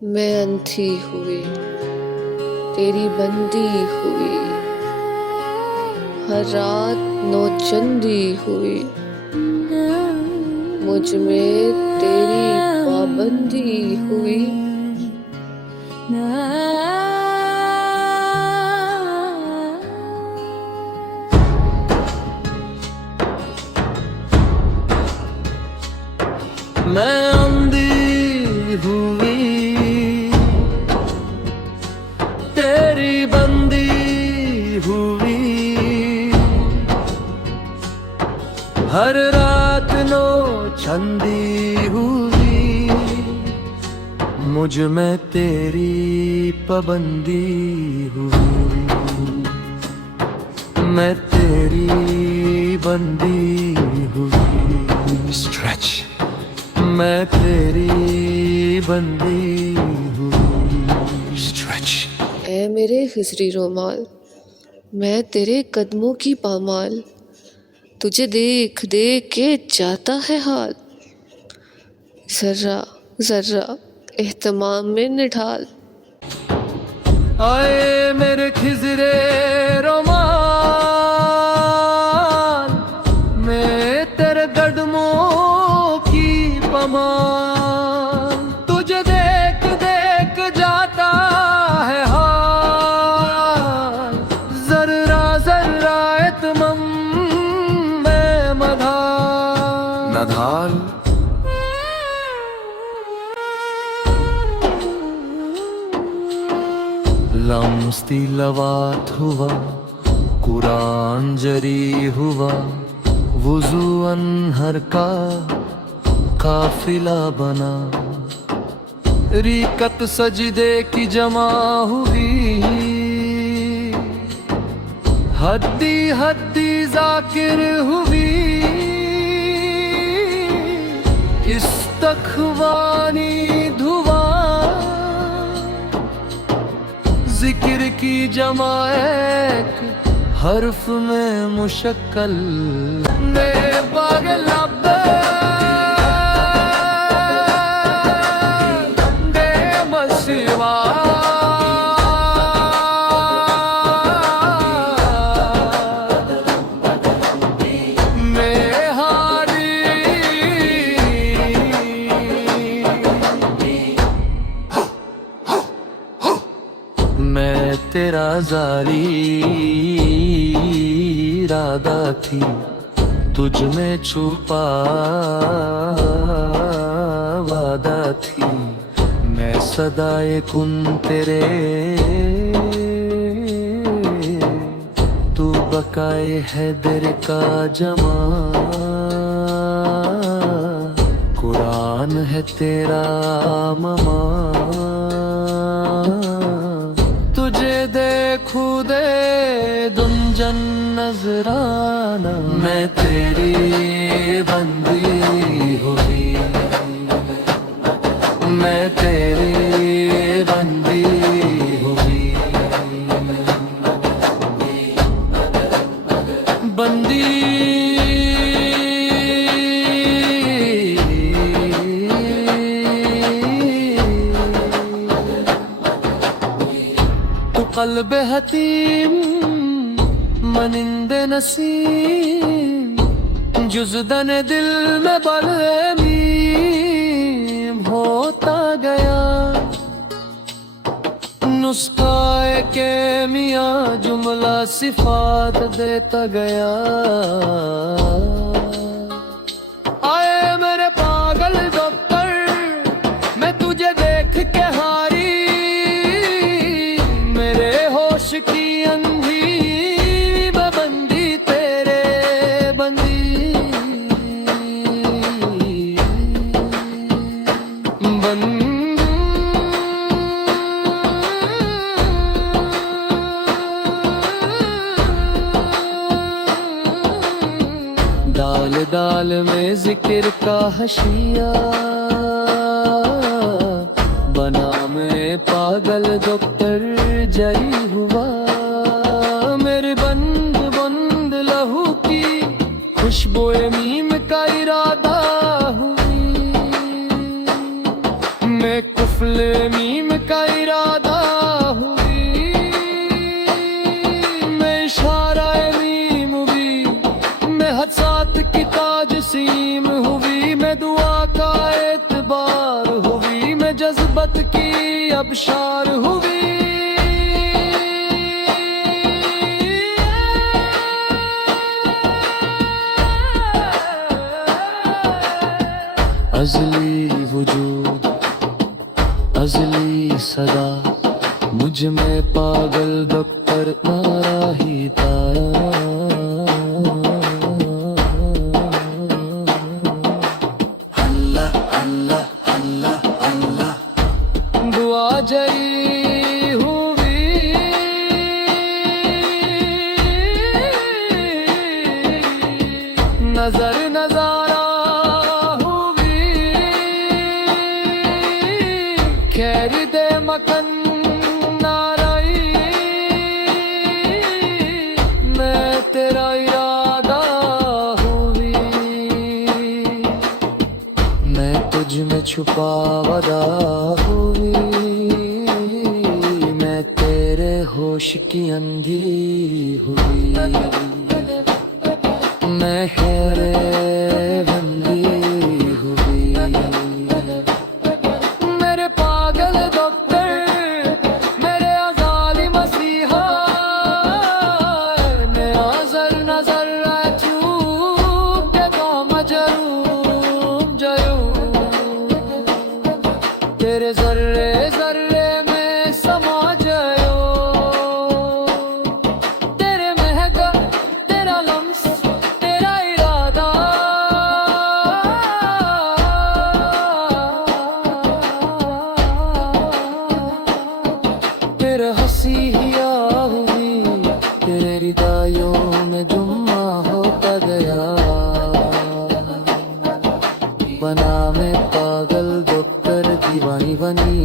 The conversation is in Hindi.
मैं अंधी हुई, तेरी बंदी हुई, हर रात नौचंदी हुई, मुझ में तेरी पाबंदी हुई। मैं अंधी हुई, तेरी बंदी हुई, हर रात नौचंदी हुई, मुझ में तेरी पाबंदी हुई। मैं तेरी बंदी हुई। स्ट्रेच। मैं तेरी बंदी हूँ। स्ट्रेच। ऐ मेरे हिजरी रोमाल, मैं तेरे कदमों की पामाल, तुझे देख देख के जाता है हाल, जर्रा जर्रा एहतमाम में निढाल। आए मेरे खिजरे रोमाल, मैं तेरे कदमों की पमाल, तुझे देख देख जाता है हाल, जर्रा जर्रा एहतमाम में मधाल। नधाल। लम्स्ती लवात हुआ, कुरान जरी हुआ, वुजू अनहर का काफिला बना, रिकत सजदे की जमा हुई, हद्दी हद्दी जाकिर हुई, इस्तखवानी धुआ, जिक्र की जमा एक हर्फ में मुशक्कल, ने पागल दे मसिवा, में हारी, मैं तेरा जारी इरादा थी, तुझ में छुपा वादा थी, मैं सदाए कुन तेरे, तू बकाए हैदर का जमा, कुरान है तेरा ममा, तुझे देखूं दे दुंजन नजराना, मैं तेरी बंदी हुई, मैं तेरी बंदी हुई, बंदी क़ल्ब हतीम मनिंदे नसीम, जुज़दन दिल में बलमीम होता गया, नुस्ख़ाए के मियाँ जुमला सिफ़ात देता गया। आए मेरे पागल डॉक्टर, मैं तुझे देख के हारी, की अंधी बंदी तेरे बंदी, दाल दाल में जिक्र का हशिया, बना में पागल डॉक्टर जरी हुआ, मेरे बंद बंद लहू की खुशबोए मीम का इरादा हुई, मैं कुफले हकीम का इरादा हुई, मैं इशारा नीम हुई, मैं हसात की ताज सीम हुई, मैं दुआ का एतबार हुई, मैं जज्बत की अबशार हुई। अज़ली वजूद अज़ली सदा, मुझ में पागल डॉक्टर मारा ही तारा। अल्लाह अल्लाह अल्लाह अल्लाह, दुआ जरी हुई, नजर नजारा हुई, खैर दे मकन नाराई, मैं तेरा इरादा हुई, मैं तुझ में छुपा वदा हुई, मैं तेरे होश की अंधी हुई, मैं हेरे बंदी हुई। मेरे पागल डॉक्टर, मेरे अज़ाली मसीहा, मैं नजर नजर चूक के तो मजरूम जयू, तेरे जर्रे जर्रे में समा जयो, तेरे महका तेरा लम्स तेरा इरादा, तेरे हंसी हिया हुई, तेरे हृदयों में जुम्मा होता गया, बना मैं पागल डॉक्टर दीवानी बनी।